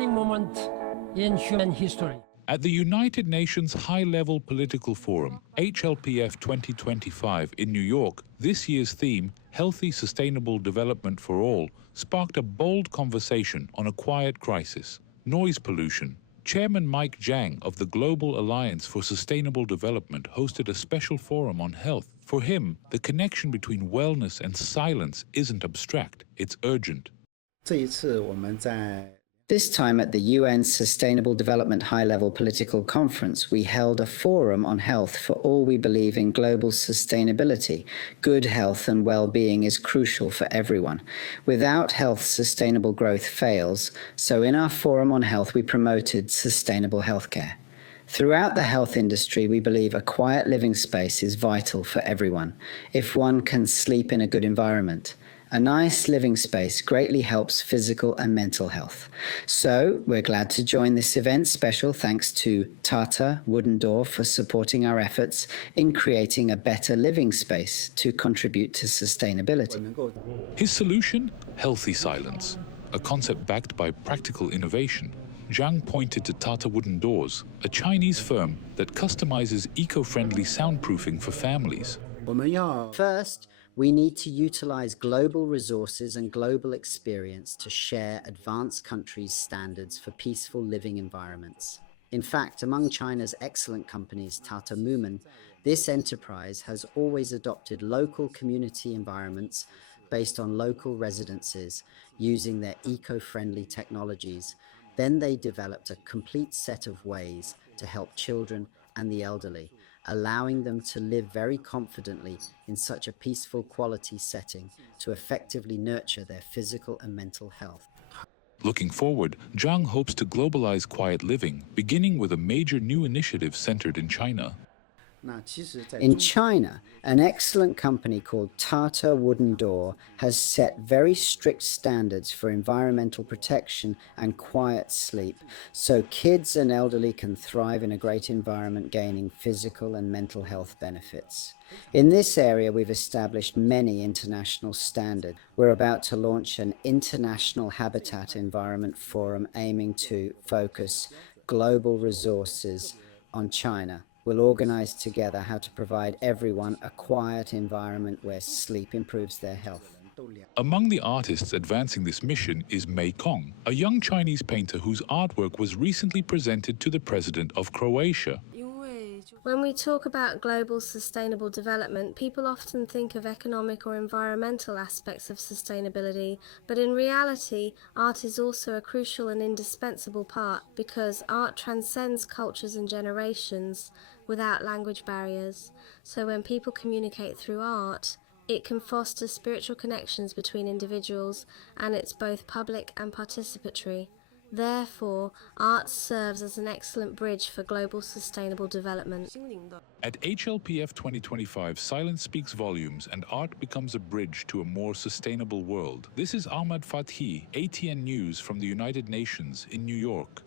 defining moment in human history. At the United Nations High-Level Political Forum, HLPF 2025 in New York, this year's theme, Healthy Sustainable Development for All, sparked a bold conversation on a quiet crisis, noise pollution. Chairman Mike Zhang of the Global Alliance for Sustainable Development hosted a special forum on health. For him, the connection between wellness and silence isn't abstract, it's urgent. This time at the UN Sustainable Development High-Level Political Conference, we held a forum on health for all we believe in global sustainability. Good health and well-being is crucial for everyone. Without health, sustainable growth fails. So in our forum on health, we promoted sustainable healthcare. Throughout the health industry, we believe a quiet living space is vital for everyone, if one can sleep in a good environment. A nice living space greatly helps physical and mental health. So we're glad to join this event. Special thanks to Tata Wooden Door for supporting our efforts in creating a better living space to contribute to sustainability. His solution? Healthy silence, a concept backed by practical innovation. Zhang pointed to Tata Wooden Doors, a Chinese firm that customizes eco-friendly soundproofing for families. First, we need to utilize global resources and global experience to share advanced countries' standards for peaceful living environments. In fact, among China's excellent companies, Tata Moomin, this enterprise has always adopted local community environments based on local residences using their eco-friendly technologies. Then they developed a complete set of ways to help children and the elderly, allowing them to live very confidently in such a peaceful quality setting to effectively nurture their physical and mental health. Looking forward, Zhang hopes to globalize quiet living, beginning with a major new initiative centered in China. In China, an excellent company called Tata Wooden Door has set very strict standards for environmental protection and quiet sleep, so kids and elderly can thrive in a great environment, gaining physical and mental health benefits. In this area, we've established many international standards. We're about to launch an international habitat environment forum aiming to focus global resources on China. We'll organize together how to provide everyone a quiet environment where sleep improves their health. Among the artists advancing this mission is Mei Kong, a young Chinese painter whose artwork was recently presented to the president of Croatia. When we talk about global sustainable development, people often think of economic or environmental aspects of sustainability, but in reality, art is also a crucial and indispensable part because art transcends cultures and generations without language barriers. So when people communicate through art, it can foster spiritual connections between individuals, and it's both public and participatory. Therefore, art serves as an excellent bridge for global sustainable development. At HLPF 2025, silence speaks volumes and art becomes a bridge to a more sustainable world. This is Ahmed Fathi, ATN News from the United Nations in New York.